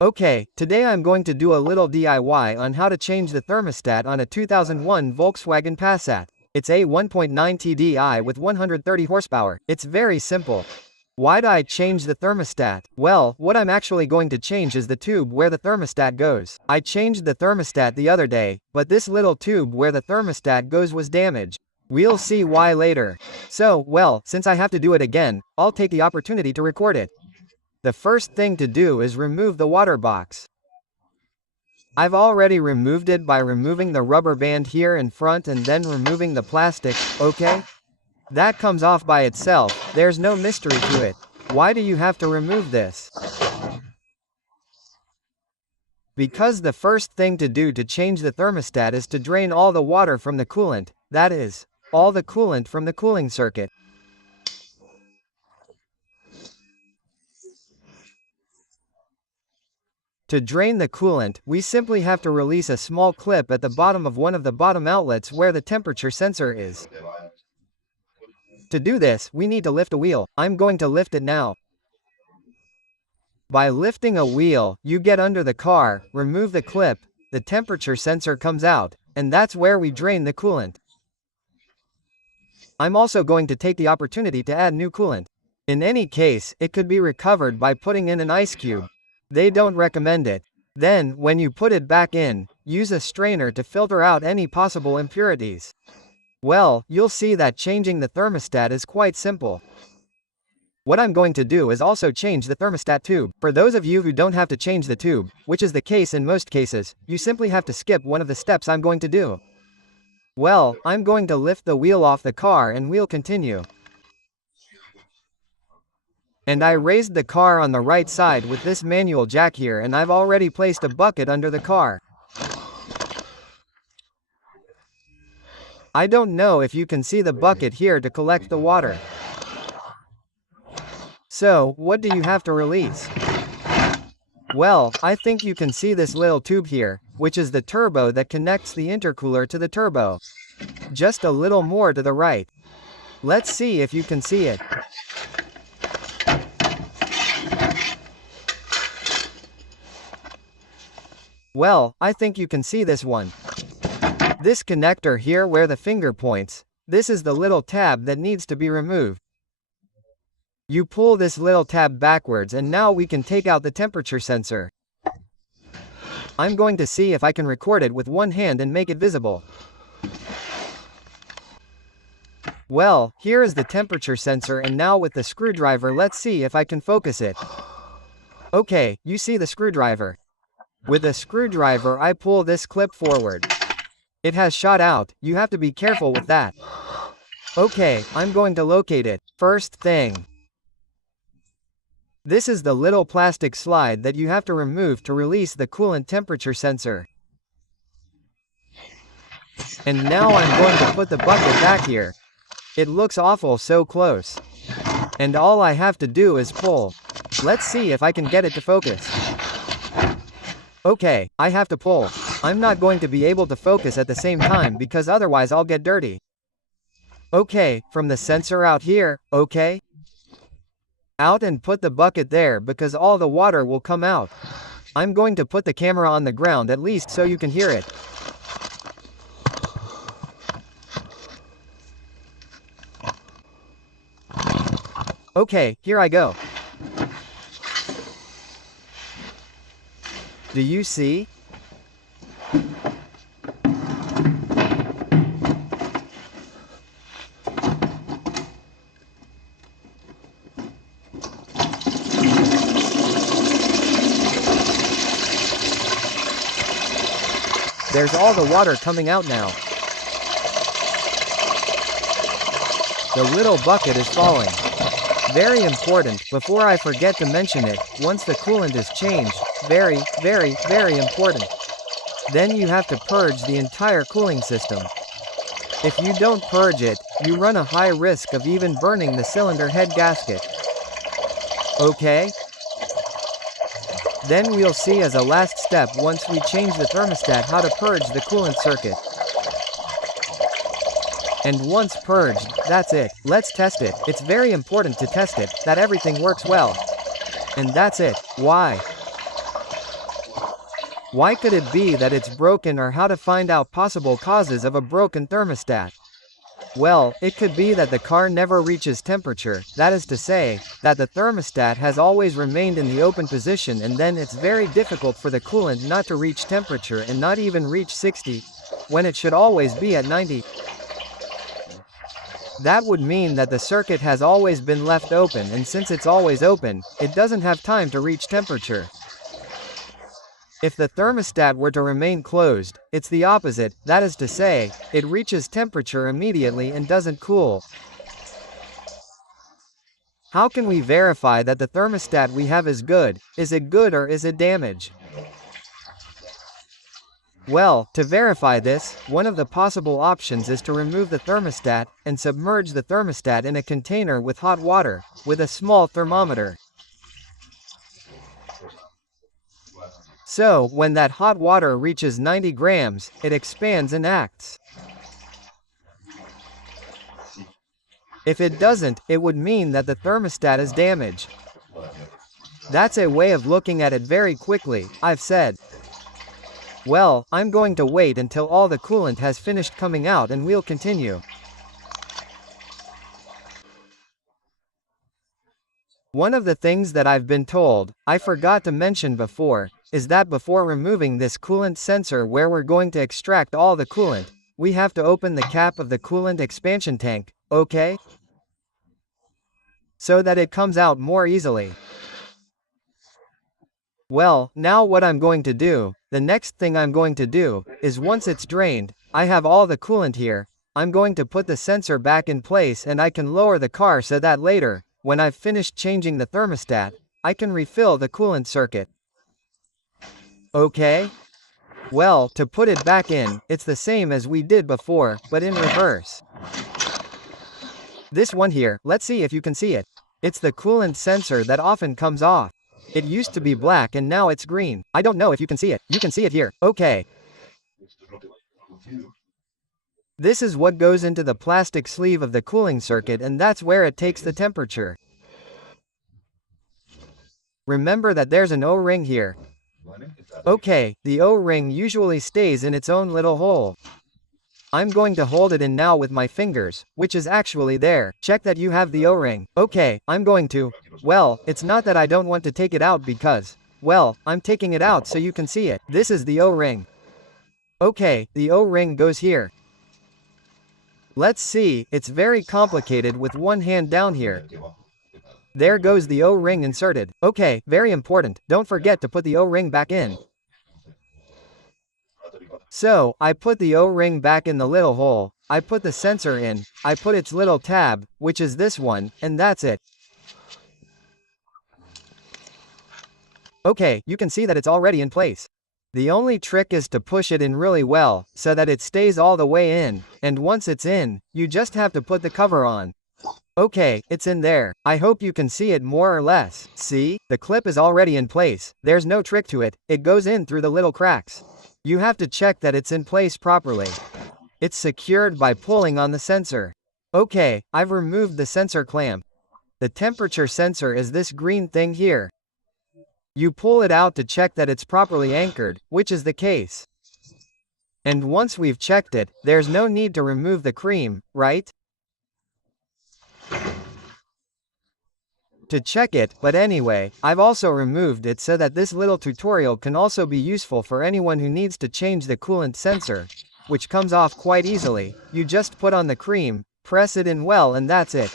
Okay, today I'm going to do a little DIY on how to change the thermostat on a 2001 Volkswagen Passat. It's a 1.9 TDI with 130 horsepower. It's very simple. Why do I change the thermostat? Well, what I'm actually going to change is the tube where the thermostat goes. I changed the thermostat the other day, but this little tube where the thermostat goes was damaged. We'll see why later. So, well, since I have to do it again, I'll take the opportunity to record it. The first thing to do is remove the water box. I've already removed it by removing the rubber band here in front and then removing the plastic, okay? That comes off by itself, there's no mystery to it. Why do you have to remove this? Because the first thing to do to change the thermostat is to drain all the water from the coolant, that is, all the coolant from the cooling circuit. To drain the coolant, we simply have to release a small clip at the bottom of one of the bottom outlets where the temperature sensor is. To do this, we need to lift a wheel. I'm going to lift it now. By lifting a wheel, you get under the car, remove the clip, the temperature sensor comes out, and that's where we drain the coolant. I'm also going to take the opportunity to add new coolant. In any case, it could be recovered by putting in an ice cube. They don't recommend it. Then, when you put it back in, use a strainer to filter out any possible impurities. Well, you'll see that changing the thermostat is quite simple. What I'm going to do is also change the thermostat tube. For those of you who don't have to change the tube, which is the case in most cases, you simply have to skip one of the steps I'm going to do. Well, I'm going to lift the wheel off the car and we'll continue. And I raised the car on the right side with this manual jack here, and I've already placed a bucket under the car. I don't know if you can see the bucket here to collect the water. So, what do you have to release? Well, I think you can see this little tube here, which is the turbo that connects the intercooler to the turbo. Just a little more to the right. Let's see if you can see it. Well, I think you can see this one. This connector here where the finger points, this is the little tab that needs to be removed. You pull this little tab backwards and now we can take out the temperature sensor. I'm going to see if I can record it with one hand and make it visible. Well, here is the temperature sensor, and now with the screwdriver let's see if I can focus it. Okay, you see the screwdriver. With a screwdriver I pull this clip forward. It has shot out, you have to be careful with that. Okay, I'm going to locate it. First thing. This is the little plastic slide that you have to remove to release the coolant temperature sensor. And now I'm going to put the bucket back here. It looks awful so close. And all I have to do is pull. Let's see if I can get it to focus. Okay, I have to pull. I'm not going to be able to focus at the same time because otherwise I'll get dirty. Okay, from the sensor out here, okay? Out and put the bucket there because all the water will come out. I'm going to put the camera on the ground at least so you can hear it. Okay, here I go. Do you see? There's all the water coming out now. The little bucket is falling. Very important, before I forget to mention it, once the coolant is changed, very important. Then you have to purge the entire cooling system. If you don't purge it, you run a high risk of even burning the cylinder head gasket. Okay? Then we'll see as a last step once we change the thermostat how to purge the coolant circuit. And once purged, that's it. Let's test it. It's very important to test it, that everything works well. And that's it. Why? Why could it be that it's broken, or how to find out possible causes of a broken thermostat? Well, it could be that the car never reaches temperature, that is to say, that the thermostat has always remained in the open position, and then it's very difficult for the coolant not to reach temperature and not even reach 60, when it should always be at 90. That would mean that the circuit has always been left open, and since it's always open, it doesn't have time to reach temperature. If the thermostat were to remain closed, it's the opposite, that is to say, it reaches temperature immediately and doesn't cool. How can we verify that the thermostat we have is good? Is it good or is it damaged? Well, to verify this, one of the possible options is to remove the thermostat, and submerge the thermostat in a container with hot water, with a small thermometer. So, when that hot water reaches 90 grams, it expands and acts. If it doesn't, it would mean that the thermostat is damaged. That's a way of looking at it very quickly, I've said. Well, I'm going to wait until all the coolant has finished coming out and we'll continue. One of the things that I've been told, I forgot to mention before, is that before removing this coolant sensor where we're going to extract all the coolant, we have to open the cap of the coolant expansion tank, okay? So that it comes out more easily. Well, now what I'm going to do, the next thing I'm going to do, is once it's drained, I have all the coolant here, I'm going to put the sensor back in place and I can lower the car so that later, when I've finished changing the thermostat, I can refill the coolant circuit. Okay? Well, to put it back in, it's the same as we did before, but in reverse. This one here, let's see if you can see it. It's the coolant sensor that often comes off. It used to be black and now it's green. I don't know if you can see it. You can see it here. Okay. This is what goes into the plastic sleeve of the cooling circuit, and that's where it takes the temperature. Remember that there's an O-ring here. Okay, the O-ring usually stays in its own little hole. I'm going to hold it in now with my fingers, which is actually there. Check that you have the O-ring. Okay, I'm going to. Well, it's not that I don't want to take it out because, well, I'm taking it out so you can see it. This is the O-ring. Okay, the O-ring goes here. Let's see, it's very complicated with one hand down here. There goes the O-ring inserted. Okay, very important, don't forget to put the O-ring back in. So, I put the O-ring back in the little hole, I put the sensor in, I put its little tab, which is this one, and that's it. Okay, you can see that it's already in place. The only trick is to push it in really well, so that it stays all the way in, and once it's in, you just have to put the cover on. Okay, it's in there. I hope you can see it more or less. See? The clip is already in place, there's no trick to it, it goes in through the little cracks. You have to check that it's in place properly. It's secured by pulling on the sensor. Okay, I've removed the sensor clamp. The temperature sensor is this green thing here. You pull it out to check that it's properly anchored, which is the case. And once we've checked it, there's no need to remove the cream, right? To check it, but anyway, I've also removed it so that this little tutorial can also be useful for anyone who needs to change the coolant sensor, which comes off quite easily. You just put on the cream, press it in well, and that's it.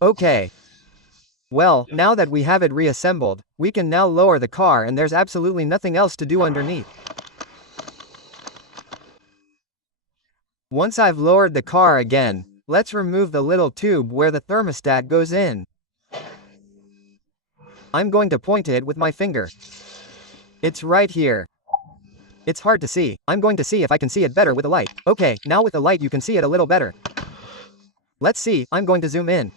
Okay. Well, now that we have it reassembled, we can now lower the car and there's absolutely nothing else to do underneath. Once I've lowered the car again, let's remove the little tube where the thermostat goes in. I'm going to point to it with my finger. It's right here. It's hard to see. I'm going to see if I can see it better with the light. Okay, now with the light you can see it a little better. Let's see, I'm going to zoom in.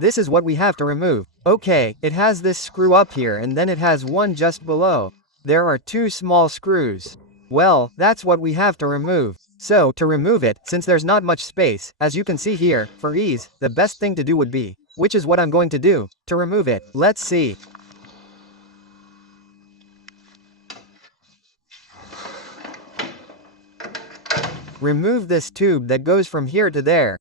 This is what we have to remove. Okay, it has this screw up here and then it has one just below. There are two small screws. Well, that's what we have to remove. So, to remove it, since there's not much space, as you can see here, for ease, the best thing to do would be which is what I'm going to do to remove it. Let's see. Remove this tube that goes from here to there.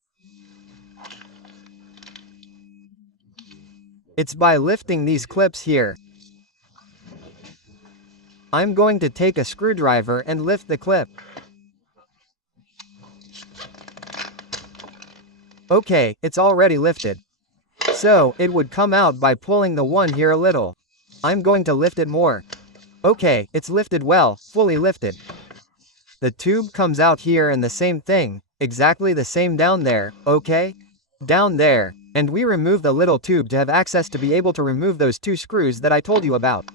It's by lifting these clips here. I'm going to take a screwdriver and lift the clip. Okay, it's already lifted. So, it would come out by pulling the one here a little. I'm going to lift it more. Okay, it's lifted well, fully lifted. The tube comes out here and the same thing, exactly the same down there, okay? Down there. And we remove the little tube to have access to be able to remove those two screws that I told you about.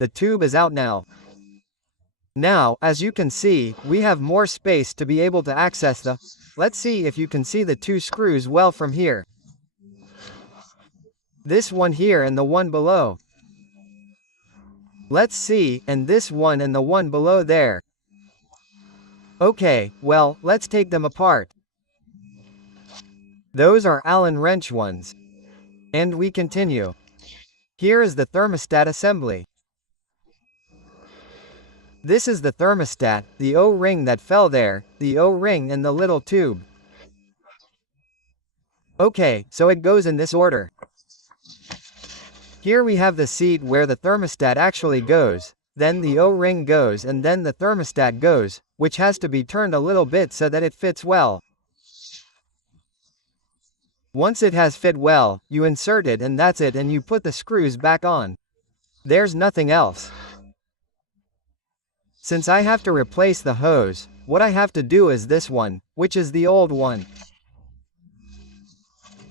The tube is out now. Now, as you can see, we have more space to be able to access the... Let's see if you can see the two screws well from here. This one here and the one below. Let's see, and this one and the one below there. Okay, well, let's take them apart. Those are Allen wrench ones. And we continue. Here is the thermostat assembly. This is the thermostat, the O-ring that fell there, the O-ring and the little tube. Okay, so it goes in this order. Here we have the seat where the thermostat actually goes, then the O-ring goes and then the thermostat goes, which has to be turned a little bit so that it fits well. Once it has fit well, you insert it and that's it and you put the screws back on. There's nothing else. Since I have to replace the hose, what I have to do is this one, which is the old one.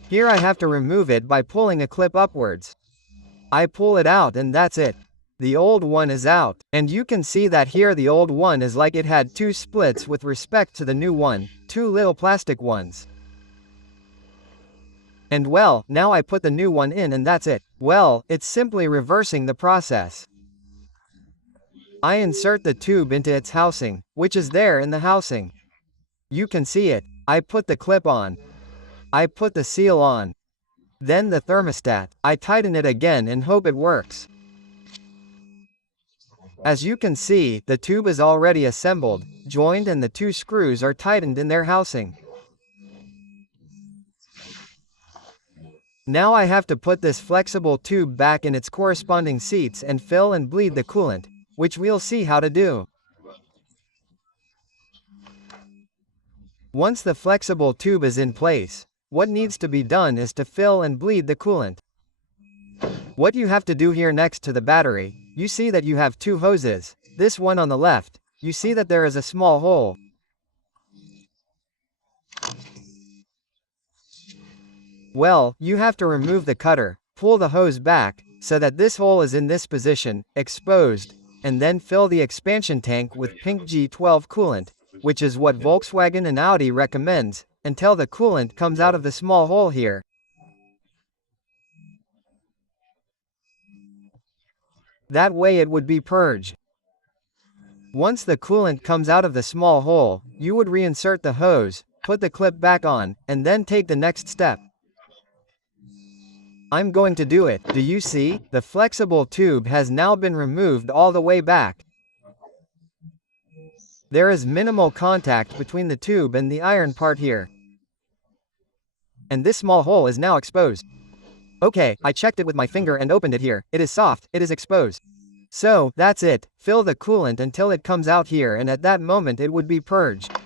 Here I have to remove it by pulling a clip upwards. I pull it out and that's it. The old one is out, and you can see that here the old one is like it had two splits with respect to the new one, two little plastic ones. And well, now I put the new one in and that's it. Well, it's simply reversing the process. I insert the tube into its housing, which is there in the housing. You can see it. I put the clip on. I put the seal on. Then the thermostat. I tighten it again and hope it works. As you can see, the tube is already assembled, joined and the two screws are tightened in their housing. Now I have to put this flexible tube back in its corresponding seats and fill and bleed the coolant, which we'll see how to do. Once the flexible tube is in place, what needs to be done is to fill and bleed the coolant. What you have to do here next to the battery, you see that you have two hoses. This one on the left, you see that there is a small hole. Well, you have to remove the cutter, pull the hose back, so that this hole is in this position, exposed, and then fill the expansion tank with pink G12 coolant, which is what Volkswagen and Audi recommends, until the coolant comes out of the small hole here. That way it would be purged. Once the coolant comes out of the small hole, you would reinsert the hose, put the clip back on, and then take the next step. I'm going to do it. Do you see? The flexible tube has now been removed all the way back. There is minimal contact between the tube and the iron part here. And this small hole is now exposed. Okay, I checked it with my finger and opened it here. It is soft, it is exposed. So, that's it. Fill the coolant until it comes out here and at that moment it would be purged.